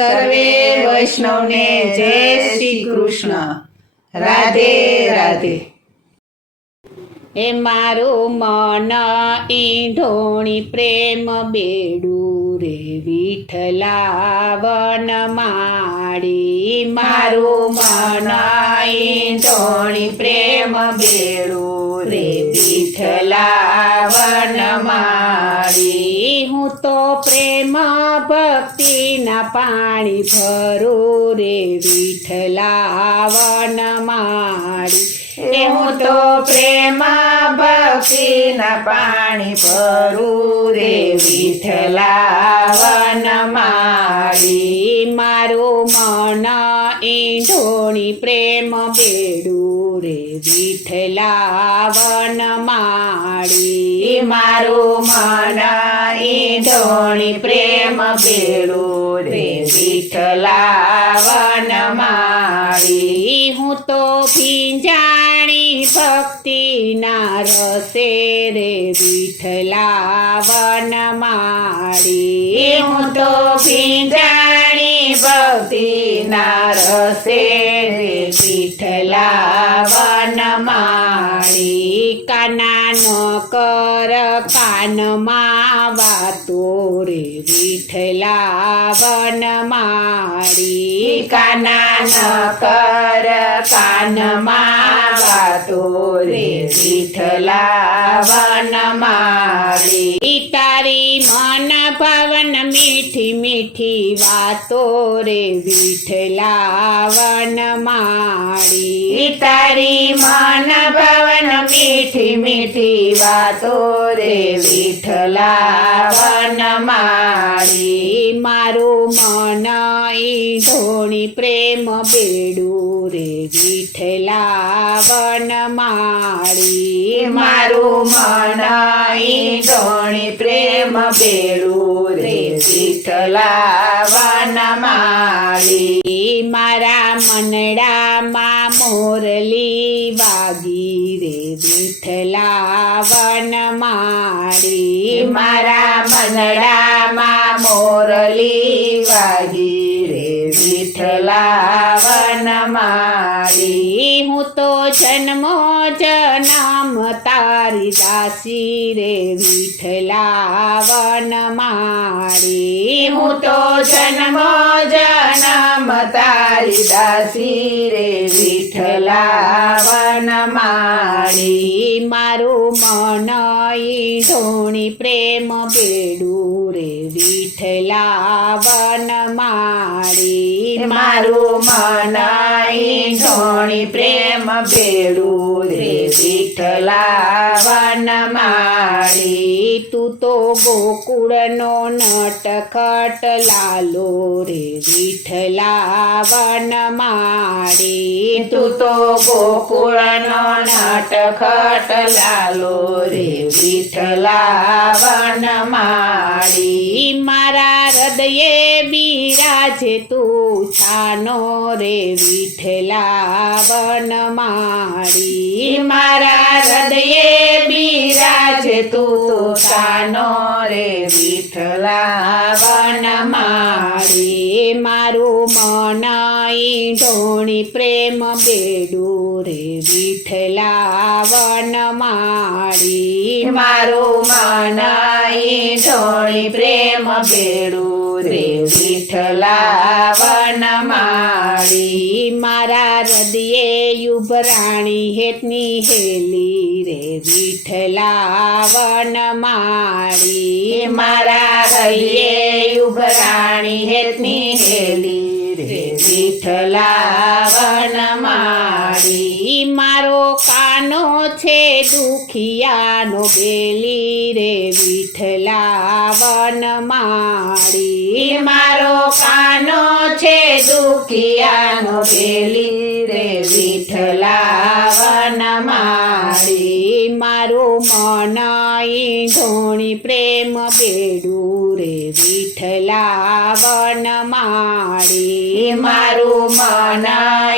સર્વે વૈષ્ણવને જય શ્રી કૃષ્ણ. રાધે રાધે. એ મારું મન ઈંધોણી પ્રેમ બેડું રે વિઠ્ઠલા વનમાળી. મારું મન ઈંધોણી પ્રેમ બેડું રે વિઠ્ઠલા વનમાળી. હું તો પ્રેમ ભક્તિના પાણી ભરું રે વિઠ્ઠલા વનમાળી. હું તો પ્રેમ ભક્તિના પાણી ભરું રે વિઠ્ઠલા વનમાળી. મારું મન ઈંધોણી પ્રેમ બેડું રે વિઠ્ઠલા વનમાળી. મારું મન ઈંધોણી પ્રેમ બેડું રે વિઠ્ઠલા વનમાળી. હું તો ભીંજાણી ભક્તિના રસે રે વિઠ્ઠલા વનમાળી. હું તો ભીંજાણી ભક્તિના રસે રે વિઠ્ઠલા વનમાળી. કાનાનો કર કાનમાં વાતો રે વિઠ્ઠલા વનમાળી. કાના કર કાનમાં વાતો રે વિઠ્ઠલા વનમાળી. તારી મન ભવન મીઠી મીઠી વાતો રે વિઠ્ઠલા વનમાળી. તારી મન ભવન મીઠી મીઠી વાતો રે વિઠ્ઠલા વનમાળી. મારું મન ઈંધોણી પ્રેમ બેડું રે વિઠ્ઠલા વનમાળી. મારું મન ઈંધોણી પ્રેમ બેડું રે વિઠ્ઠલા વનમાળી. મારા મનડામાં મોરલી વાગી રે વિઠ્ઠલા વનમાળી. મારા મનડામાં મોરલી વાગી રે વિઠ્ઠલા વનમાળી. હું તો જન્મો જન્મ તારી દાસી રે વિઠ્ઠલા વનમાળી. હું તો જન્મો જન્મ તારી દાસી રે વિઠ્ઠલા વનમાળી. મારું મન ઈંધોણી પ્રેમ બેડું રે વિઠ્ઠલા વનમાળી. મારું મન ઈંધોણી પ્રેમ બેડું રે વિઠ્ઠલા વનમાળી. તું તો ગોકુળનો નટખટ લાલો રે વિઠ્ઠલા વનમાળી. તું તો ગોકુળનો નટખટ લાલો રે વિઠ્ઠલા વનમાળી. મારા હૃદયે બિરાજે તું છાનો રે વિઠ્ઠલા વનમાળી. મારા હૃદયે બિરાજે તું છાનો રે વિઠ્ઠલા વનમાળી. મારું મન ઈંધોણી પ્રેમ બેડું રે વિઠ્ઠલા વનમાળી. મારું મન ઈંધોણી પ્રેમ બેડું રે વિઠ્ઠલા વનમાળી. મારા હૃદયે યુભરાણી હેતની હેલી રે વિઠ્ઠલા વનમાળી. મારા હૈયે યુભરાણી હેતની હેલી રે વિઠ્ઠલા વનમાળી. મારો કાનો છે દુખિયાનો બેલી રે વિઠ્ઠલા વનમાળી. મારો કાનો છે દુખિયાનો બેલી રે વિઠ્ઠલા વનમાળી. મારું મન ઈંધોણી પ્રેમ બેડું રે વિઠ્ઠલા વનમાળી. મારું મન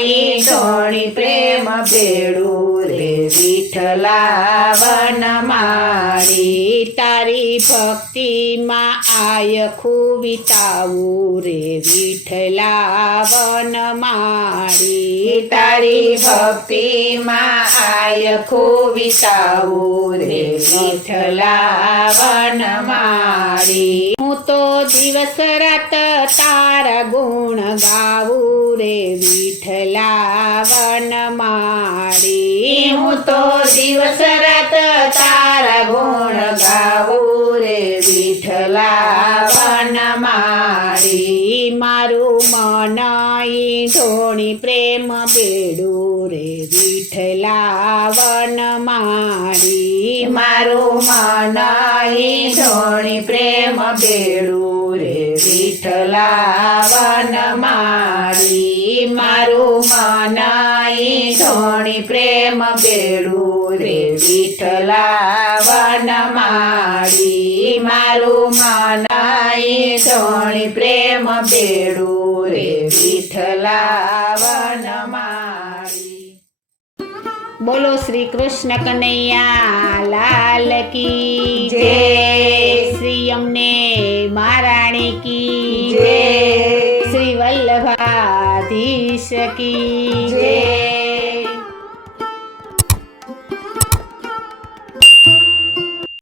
ઈંધોણી પ્રેમ બેડું રે વિઠ્ઠલા વનમાળી. તારી ભક્તિમાં આયખું વિતાવું રે વિઠ્ઠલા વનમાળી. તારી ભક્તિમાં આયખું વિતાવું રે વિઠ્ઠલા વનમાળી. હું તો દિવસ રાત તારા ગુણ ગાવું રે વિઠ્ઠલા વનમાળી. હું તો દિવસ રાત તારા ગુણ ગાવું રે વિઠ્ઠલા વનમાળી. મારું મન ધોણી પ્રેમ બેડું રે વિઠ્ઠલા વનમાળી. મારું મન ધોણી પ્રેમ બેડું રે વિઠ્ઠલા વનમાળી. મારું મન ધોણી પ્રેમ બેડું રે વિઠ્ઠલા વનમાળી. મારું મન ધોણી પ્રેમ બેડું રે વિઠ્ઠલા વનમાળી. બોલો શ્રી કૃષ્ણ કનૈયા લાલ કી જય. શ્રી અમને મહારાણી કી જય. શ્રી વલ્લભાધીશ કી જય.